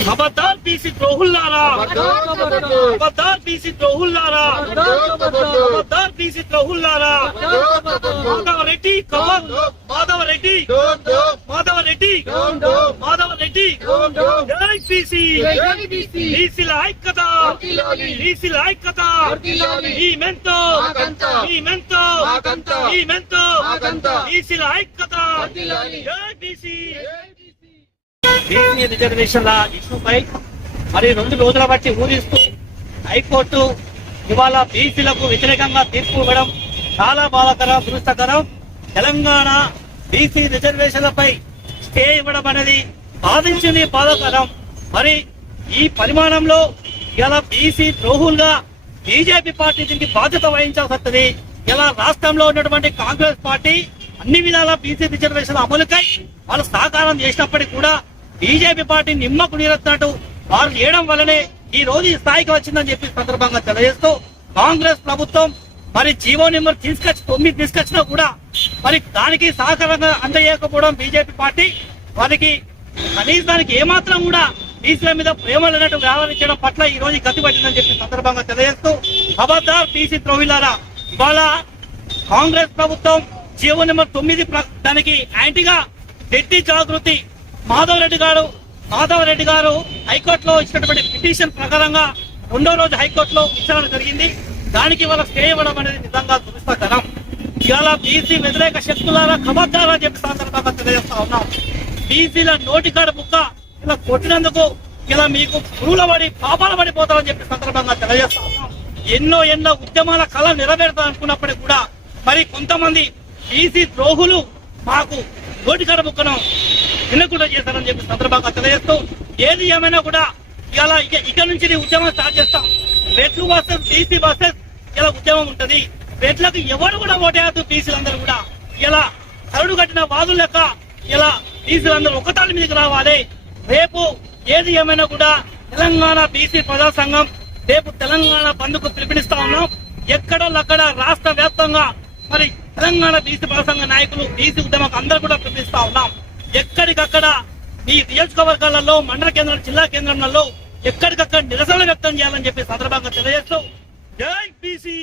खबरदार बीसी द्रोहुल्लारा, खबरदार बीसी द्रोहुल्लारा, खबरदार बीसी द्रोहुल्लारा। माधव रेड्डी कवर, माधव रेड्डी, माधव रेड्डी, माधव रेड्डी। जय बीसी, बीसीల ఐక్యత, बीसीల ఐక్యత। ఈ మెంతో, ఈ మెంతో, ఈ మెంతో, बीसीల ఐక్యత। జై बीसी। బీసీ రిజర్వేషన్ల ఇష్యూపై మరి 2 రోజుల బట్టి ఊరిస్తూ హైకోర్టు ఇవాళ బీసీలకు వ్యతిరేకంగా తీర్పు ఇవ్వడం చాలా బాధాకరం, దురదృష్టకరం। తెలంగాణ బీసీ రిజర్వేషన్లపై స్టే ఇవ్వడం అనేది బాధించింది, బాధాకరం। మరి ఈ పరిమాణంలో ఇలా బీసీ ద్రోహులుగా బీజేపీ పార్టీ దీనికి బాధ్యత వహించాల్సి వస్తుంది। ఇలా రాష్ట్రంలో ఉన్నటువంటి కాంగ్రెస్ పార్టీ అన్ని విధాల బీసీ రిజర్వేషన్ల అమలుకై వాళ్ళు సహకారం చేసినప్పటికీ కూడా బీజేపీ పార్టీ నిమ్మకు నీరెత్తినట్టు వారు చేయడం వల్లనే ఈ రోజు ఈ స్థాయికి వచ్చిందని చెప్పి సందర్భంగా తెలియజేస్తూ కాంగ్రెస్ ప్రభుత్వం మరి జీవో నెంబర్ 9 తీసుకొచ్చినా కూడా మరి దానికి సహకారంగా అందజేయకపోవడం బీజేపీ పార్టీ వారికి కనీసానికి ఏమాత్రం కూడా బీసీల మీద ప్రేమ లేనట్టు వ్యవహరించడం పట్ల ఈ రోజు గతి పట్టిందని చెప్పి సందర్భంగా తెలియజేస్తూ ఖబర్దార్ బీసీ ద్రోహులారా। ఇవాళ కాంగ్రెస్ ప్రభుత్వం జీవో నెంబర్ 9 దానికి యాంటీగా రెడ్డి జాగృతి మాధవ్ రెడ్డి గారు హైకోర్టులో ఇచ్చినటువంటి పిటిషన్ ప్రకారంగా 2వ రోజు హైకోర్టులో విచారణ జరిగింది। దానికి వాళ్ళ స్టే ఇవ్వడం అనేది నిజంగా దురదృష్టకరం। ఇవాళ బీసీ వ్యతిరేక శక్తులారా ఖబర్దారా చెప్పి సందర్భంగా తెలియజేస్తా ఉన్నాం। బీసీల నోటికాడ బుక్క ఇలా కొట్టినందుకు ఇలా మీకు పురుగుల పడి పాపాల పడిపోతారని చెప్పి సందర్భంగా తెలియజేస్తా ఉన్నాం। ఎన్నో ఉద్యమాల కళ నెరవేరుతారనుకున్నప్పటికీ కూడా మరి కొంతమంది బీసీ ద్రోహులు మాకు నోటికాడ బుక్కను వినకుండా చేశారని చెప్పి సందర్భంగా తెలియజేస్తూ ఏది ఏమైనా కూడా ఇలా ఇక నుంచి ఉద్యమం స్టార్ట్ చేస్తాం। రెడ్లు వర్సెస్ బీసీ వర్సెస్ ఇలా ఉద్యమం ఉంటది। రెడ్లకు ఎవరు కూడా ఓటేయద్దు, బీసీలందరూ కూడా ఇలా కరుడు కట్టిన వాదులు లెక్క ఇలా బీసీలందరూ ఒకటాల మీదకి రావాలి। రేపు ఏది ఏమైనా కూడా తెలంగాణ బీసీ ప్రజా సంఘం రేపు తెలంగాణ బంద్కు పిలుపునిస్తా ఉన్నాం। ఎక్కడోళ్ళక్కడ రాష్ట్ర వ్యాప్తంగా మరి తెలంగాణ బీసీ ప్రజా సంఘ నాయకులు బీసీ ఉద్యమం అందరూ కూడా పిలుపునిస్తా ఉన్నాం। ఎక్కడికక్కడ ఈ నియోజకవర్గాలలో మండల కేంద్రం జిల్లా కేంద్రంలో ఎక్కడికక్కడ నిరసన వ్యక్తం చేయాలని చెప్పి సందర్భంగా తెలియజేస్తూ జై బీసీ।